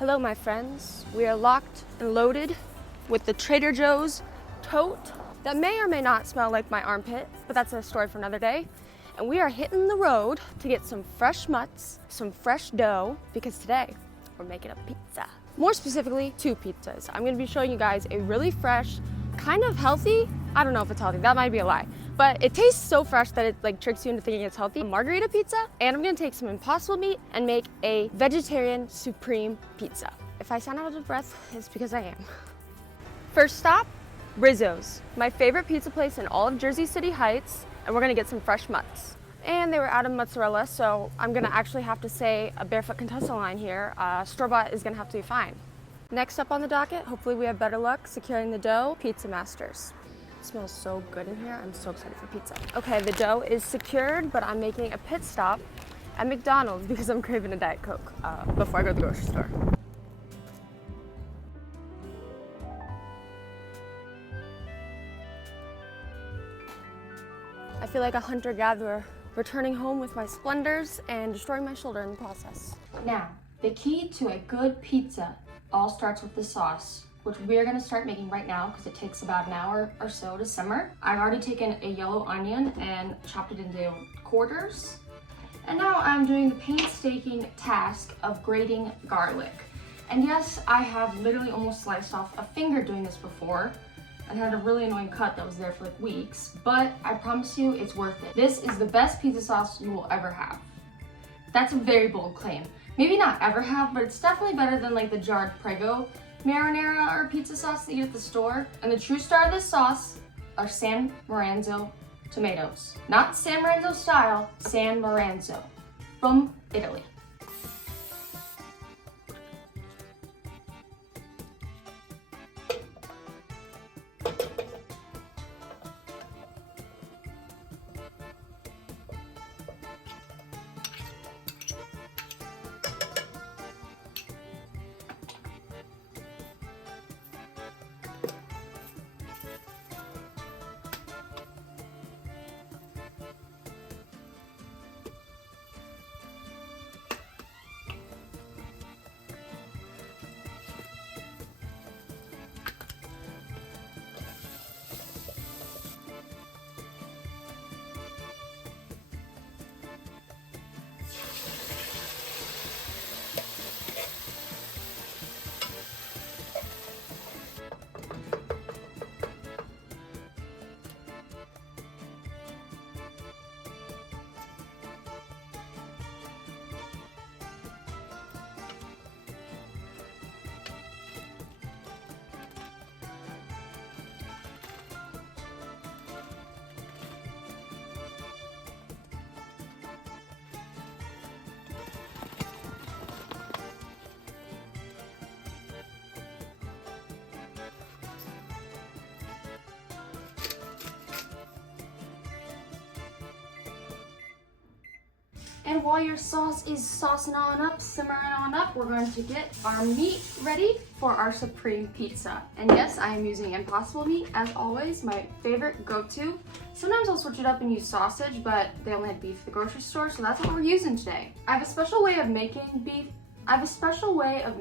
Hello, my friends. We are locked and loaded with the Trader Joe's tote that may or may not smell like my armpit, but that's a story for another day. And we are hitting the road to get some fresh mutts, some fresh dough, because today we're making a pizza. More specifically, 2 pizzas. I'm gonna be showing you guys a really fresh, kind of healthy, I don't know if it's healthy, that might be a lie, but it tastes so fresh that it like tricks you into thinking it's healthy. A margarita pizza, and I'm gonna take some Impossible meat and make a vegetarian supreme pizza. If I sound out of breath, it's because I am. First stop, Rizzo's, my favorite pizza place in all of Jersey City Heights, and we're gonna get some fresh mutts. And they were out of mozzarella, so I'm gonna actually have to say a barefoot Contessa line here. Store-bought is gonna have to be fine. Next up on the docket, hopefully we have better luck securing the dough, Pizza Masters. It smells so good in here. I'm so excited for pizza. Okay, the dough is secured, but I'm making a pit stop at McDonald's because I'm craving a Diet Coke before I go to the grocery store. I feel like a hunter-gatherer, returning home with my splendors and destroying my shoulder in the process. Now, the key to a good pizza all starts with the sauce, which we're gonna start making right now because it takes about an hour or so to simmer. I've already taken a yellow onion and chopped it into quarters. And now I'm doing the painstaking task of grating garlic. And yes, I have literally almost sliced off a finger doing this before and had a really annoying cut that was there for like weeks, but I promise you it's worth it. This is the best pizza sauce you will ever have. That's a very bold claim. Maybe not ever have, but it's definitely better than like the jarred Prego marinara or pizza sauce that you get at the store. And the true star of this sauce are San Maranzo tomatoes. Not San Maranzo style, San Maranzo from Italy. And while your sauce is saucing on up, simmering on up, we're going to get our meat ready for our supreme pizza. And yes, I am using Impossible meat, as always, my favorite go-to. Sometimes I'll switch it up and use sausage, but they only had beef at the grocery store, so that's what we're using today. I have a special way of making beef. I have a special way of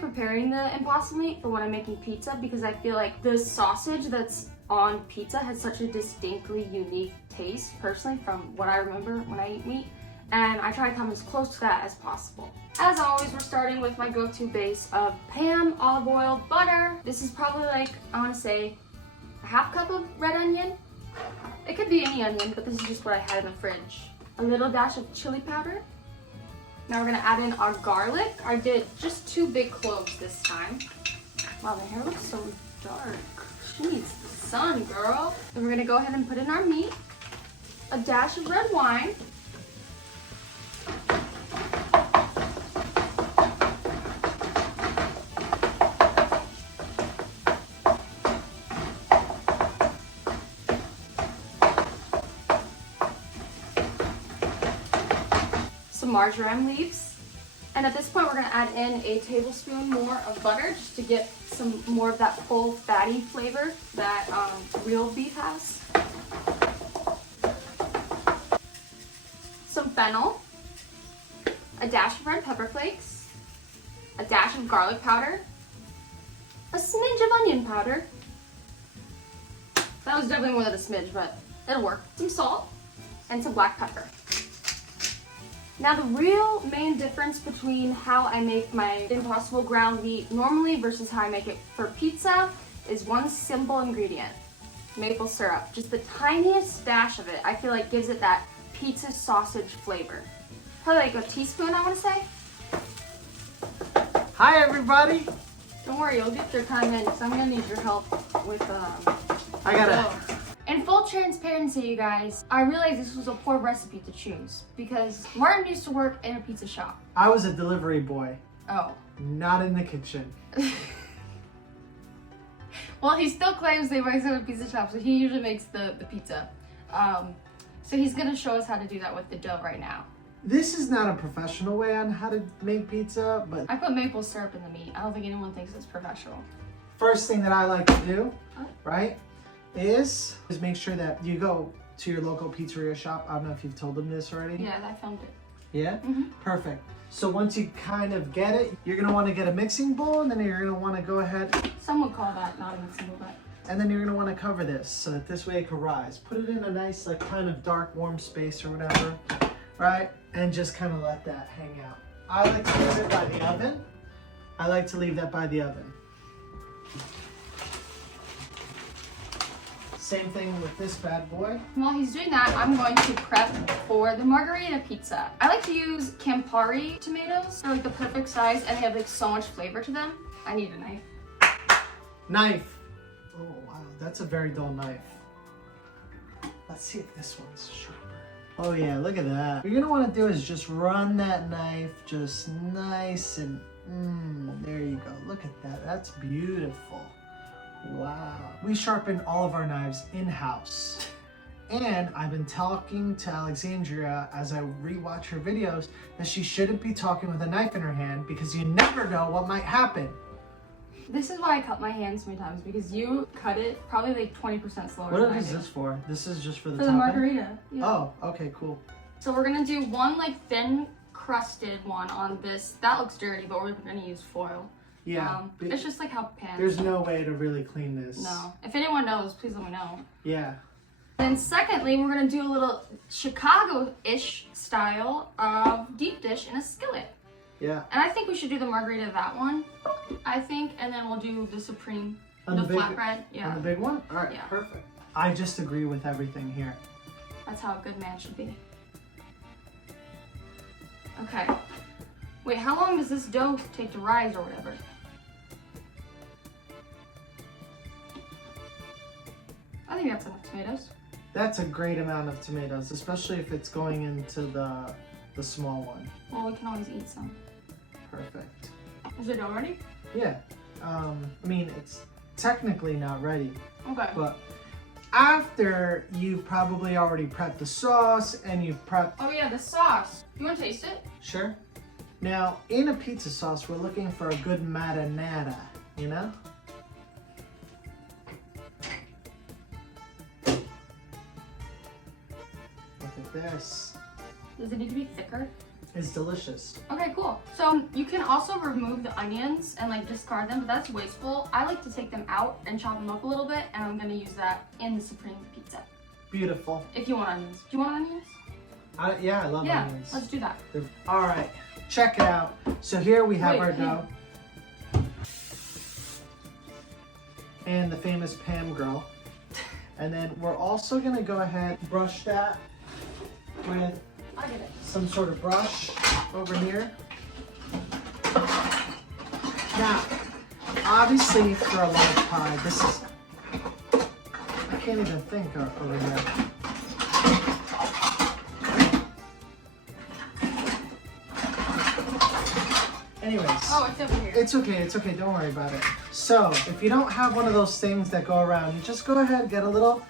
preparing the Impossible meat for when I'm making pizza, because I feel like the sausage that's on pizza has such a distinctly unique taste, personally, from what I remember when I eat meat, and I try to come as close to that as possible. As always, we're starting with my go-to base of Pam, olive oil, butter. This is probably like, I want to say, a half cup of red onion. It could be any onion, but this is just what I had in the fridge. A little dash of chili powder. Now we're gonna add in our garlic. I did just 2 big cloves this time. Wow, my hair looks so dark. She needs the sun, girl. Then we're gonna go ahead and put in our meat. A dash of red wine. Some marjoram leaves. And at this point, we're gonna add in a tablespoon more of butter just to get some more of that full fatty flavor that real beef has. Some fennel. a dash of red pepper flakes, a dash of garlic powder, a smidge of onion powder. That was definitely more than a smidge, but that'll work. Some salt and some black pepper. Now the real main difference between how I make my Impossible ground wheat normally versus how I make it for pizza is one simple ingredient: maple syrup. Just the tiniest dash of it, I feel like gives it that pizza sausage flavor. Probably like a teaspoon, I want to say. Hi everybody! Don't worry, you'll get there kind of in, because I'm going to need your help with I gotta... dough. In full transparency, you guys, I realized this was a poor recipe to choose because Martin used to work in a pizza shop. I was a delivery boy. Oh. Not in the kitchen. Well, he still claims they works at a pizza shop, so he usually makes the pizza. So he's gonna show us how to do that with the dough right now. This is not a professional way on how to make pizza, but I put maple syrup in the meat. I don't think anyone thinks it's professional. first thing that I like to do, right, is make sure that you go to your local pizzeria shop. I don't know if you've told them this already. Yeah, I filmed it. Yeah? Mm-hmm. Perfect. So once you kind of get it, you're gonna wanna get a mixing bowl, and then you're gonna wanna go ahead. Some would call that not a mixing bowl, but. And then you're gonna wanna cover this so that this way it can rise. Put it in a nice, like, kind of dark, warm space or whatever, right? And just kind of let that hang out. I like to leave it by the oven. I like to leave that by the oven. Same thing with this bad boy. While he's doing that, I'm going to prep for the margarita pizza. I like to use Campari tomatoes. They're like the perfect size and they have like so much flavor to them. I need a knife. Knife. Oh wow, that's a very dull knife. Let's see if this one's sharper. Oh yeah, look at that. What you're gonna wanna do is just run that knife just nice and, there you go. Look at that, that's beautiful. Wow. We sharpen all of our knives in-house. And I've been talking to Alexandria as I rewatch her videos that she shouldn't be talking with a knife in her hand because you never know what might happen. This is why I cut my hand so many times, because you cut it probably like 20% slower than I do. What is this for? This is just for the For the topping? margarita. Yeah. Oh, okay, cool. So we're gonna do one like thin crusted one on this. That looks dirty, but we're gonna use foil. Yeah. It's just like how pans. There's no way to really clean this. No. If anyone knows, please let me know. Yeah. Then secondly, we're gonna do a little Chicago-ish style of deep dish in a skillet. Yeah. And I think we should do the margarita that one. I think, and then we'll do the supreme, On the the big, flatbread. Yeah. On the big one? All right, Yeah. perfect. I just agree with everything here. That's how a good man should be. Okay. Wait, how long does this dough take to rise or whatever? I think that's enough tomatoes. That's a great amount of tomatoes, especially if it's going into the small one. Well, we can always eat some. Perfect. Is it dough ready? Yeah. I mean, it's technically not ready, Okay. but after you've probably already prepped the sauce and you've prepped... Oh yeah, the sauce. You want to taste it? Sure. Now, in a pizza sauce, we're looking for a good marinara, you know? Look at this. Does it need to be thicker? It's delicious. Okay, cool. So you can also remove the onions and like discard them, but that's wasteful. I like to take them out and chop them up a little bit, and I'm gonna use that in the supreme pizza. Beautiful. If you want onions. Do you want onions? Yeah, I love Yeah, onions. let's do that. All right, check it out. So here we have our dough. And the famous Pam girl. And then we're also gonna go ahead and brush that with some sort of brush over here. Now, obviously for a large pie, this is, I can't even think over here. Anyways. Oh, it's over here. It's okay, don't worry about it. So, if you don't have one of those things that go around, you just go ahead, get a little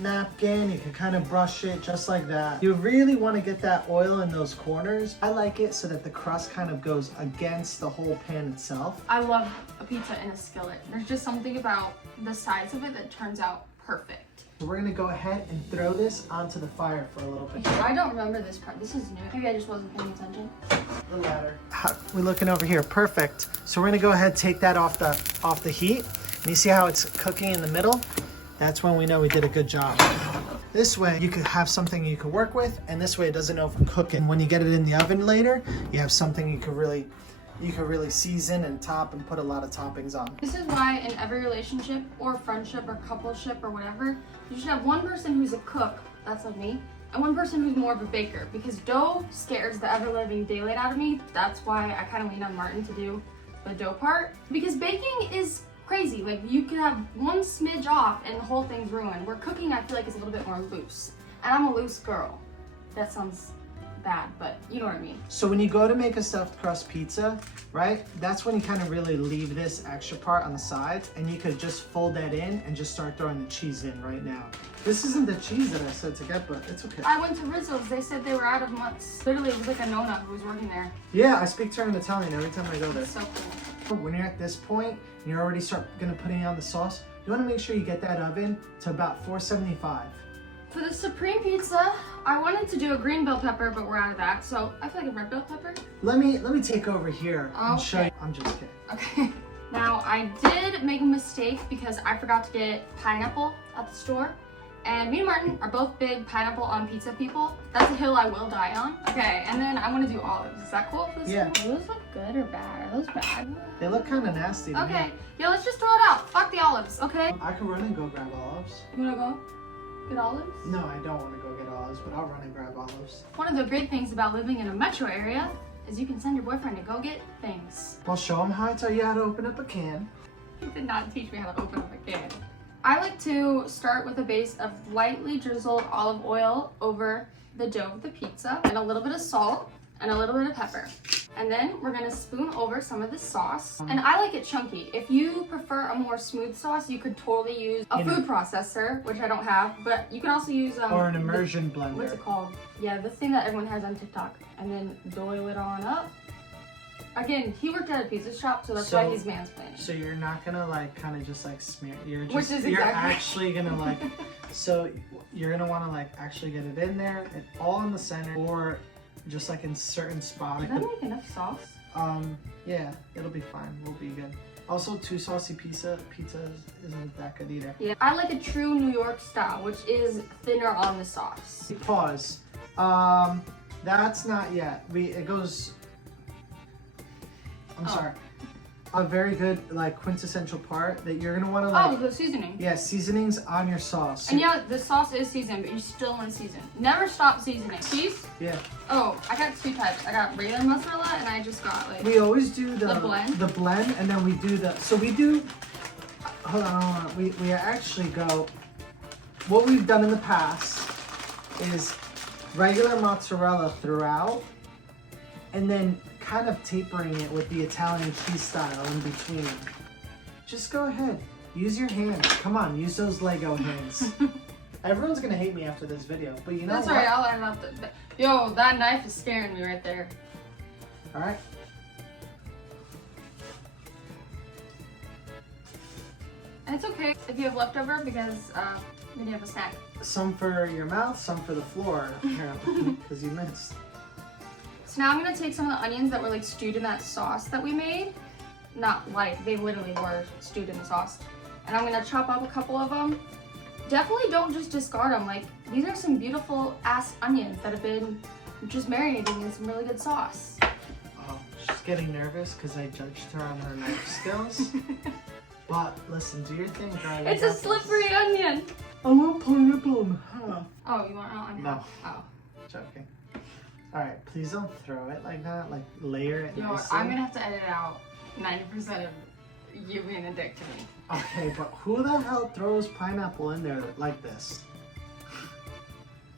napkin, you can kind of brush it just like that. You really want to get that oil in those corners. I like it so that the crust kind of goes against the whole pan itself. I love a pizza in a skillet. There's just something about the size of it that turns out perfect. We're gonna go ahead and throw this onto the fire for a little bit. I don't remember this part. This is new. Maybe I just wasn't paying attention. The ladder. We're looking over here. Perfect. So we're gonna go ahead and take that off the heat. And you see how it's cooking in the middle? That's when we know we did a good job. This way you could have something you could work with, and this way it doesn't overcook. And when you get it in the oven later, you have something you could really season and top and put a lot of toppings on. This is why in every relationship or friendship or coupleship or whatever, you should have one person who's a cook, that's like me, and one person who's more of a baker, because dough scares the ever-living daylight out of me. That's why I kind of lean on Martin to do the dough part, because baking is crazy. Like, you could have one smidge off and the whole thing's ruined. Where cooking, I feel like, is a little bit more loose, and I'm a loose girl. That sounds bad, but you know what I mean. So when you go to make a stuffed crust pizza, right, that's when you kind of really leave this extra part on the sides, and you could just fold that in and just start throwing the cheese in right now. This isn't the cheese that I said to get, but it's okay. I went to Rizzo's. They said they were out of mutts. Literally, it was like a Nona who was working there. Yeah, I speak to her in Italian every time I go there. It's so cool. When you're at this point, and you're already gonna putting on the sauce, you wanna make sure you get that oven to about 475. For the supreme pizza, I wanted to do a green bell pepper, but we're out of that. So I feel like a red bell pepper. Let me take over here and show you. Okay. I'm just kidding. Okay. Now I did make a mistake because I forgot to get pineapple at the store. And me and Martin are both big pineapple on pizza people. That's a hill I will die on. Okay, and then I want to do olives. Is that cool? Yeah. Do those look good or bad? Are those bad? They look kind of nasty to me. Okay, yeah, let's just throw it out. Fuck the olives, okay? I can run and go grab olives. You wanna go get olives? No, I don't want to go get olives, but I'll run and grab olives. One of the great things about living in a metro area is you can send your boyfriend to go get things. I'll show him how I tell you how to open up a can. He did not teach me how to open up a can. I like to start with a base of lightly drizzled olive oil over the dough of the pizza, and a little bit of salt and a little bit of pepper. And then we're gonna spoon over some of the sauce. And I like it chunky. If you prefer a more smooth sauce, you could totally use a food processor, which I don't have, but you can also use or an immersion blender. What's it called? Yeah, the thing that everyone has on TikTok. And then doil it on up. Again, he worked at a pizza shop, so that's why he's mansplaining. So you're not gonna like kind of just like smear. You're just. Which is you're exactly. actually gonna like. So you're gonna want to like actually get it in there and all in the center, or just like in certain spots. Did that make enough sauce? Yeah, it'll be fine. We'll be good. Also, too saucy pizza isn't that good either. Yeah, I like a true New York style, which is thinner on the sauce. Pause. That's not yet. It goes. I'm sorry. A very good like quintessential part that you're gonna want to like. Oh, the seasoning. Yeah, seasonings on your sauce. And yeah, the sauce is seasoned, but you still want to season. Never stop seasoning. Cheese? Yeah. Oh, I got two types. I got regular mozzarella, and I just got like. We always do the blend, and then we do the. So we do. Hold on. We actually go. What we've done in the past is regular mozzarella throughout, and then kind of tapering it with the Italian cheese style in between. Just go ahead. Use your hands. Come on, use those Lego hands. Everyone's gonna hate me after this video, but you know That's what? right, I'll add up Yo, that knife is scaring me right there. Alright. And it's okay if you have leftover because we didn't have a snack. Some for your mouth, some for the floor, apparently, because you missed. So now I'm gonna take some of the onions that were like stewed in that sauce that we made. Not like, they literally were stewed in the sauce. And I'm gonna chop up a couple of them. Definitely don't just discard them. Like, these are some beautiful ass onions that have been just marinating in some really good sauce. Oh, she's getting nervous because I judged her on her knife skills. But listen, do your thing, girl. It's a slippery onion. I want pineapple and half. Oh, you want it on No. Oh. Joking. Alright, please don't throw it like that. Like, layer it You know what? nicely. I'm gonna have to edit out 90% of you being a dick to me. Okay, but who the hell throws pineapple in there like this?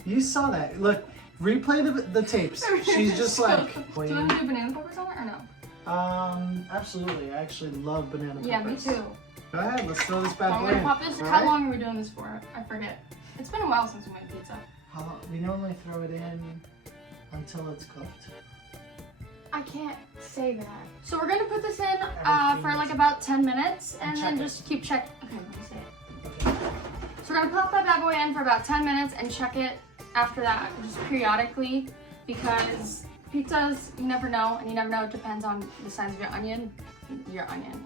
You saw that. Look, replay the tapes. She's just like... Do you want to do banana peppers on it or no? Absolutely. I actually love banana peppers. Yeah, me too. Go ahead, let's throw this bad I'm boy gonna in. pop this. All How right? long are we doing this for? I forget. It's been a while since we made pizza. How long? We normally throw it in until it's cooked. I can't say that. So we're gonna put this in for like about 10 minutes and then check it. just keep checking. Okay, let me say it. So we're gonna pop that bad boy in for about 10 minutes and check it after that, just periodically, because pizzas, you never know, and you never know, it depends on the size of your onion.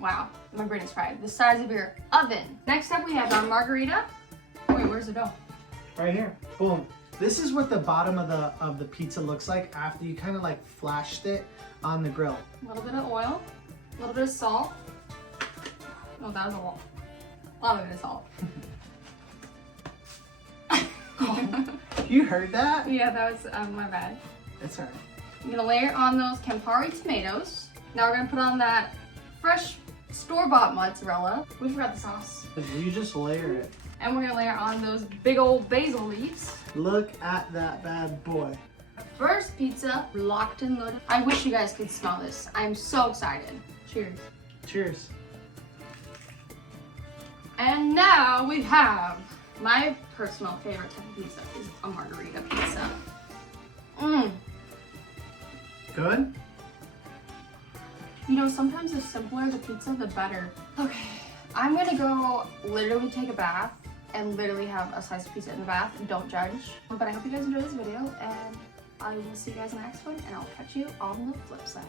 Wow, my brain is fried. The size of your oven. Next up we have our margarita. Wait, where's the dough? Right here. Boom. This is what the bottom of the pizza looks like after you kind of like flashed it on the grill. A little bit of oil, a little bit of salt. Oh, that was a lot of salt. You heard that? Yeah, that was my bad. It's alright. I'm gonna layer on those Campari tomatoes. Now we're gonna put on that fresh store-bought mozzarella. We forgot the sauce. You just layer it. And we're gonna layer on those big old basil leaves. Look at that bad boy. First pizza, locked and loaded. I wish you guys could smell this. I'm so excited. Cheers. Cheers. And now we have my personal favorite type of pizza is a margarita pizza. Mmm. Good? You know, sometimes the simpler the pizza, the better. Okay, I'm gonna go literally take a bath and literally have a slice of pizza in the bath. Don't judge. But I hope you guys enjoyed this video, and I will see you guys in the next one, and I'll catch you on the flip side.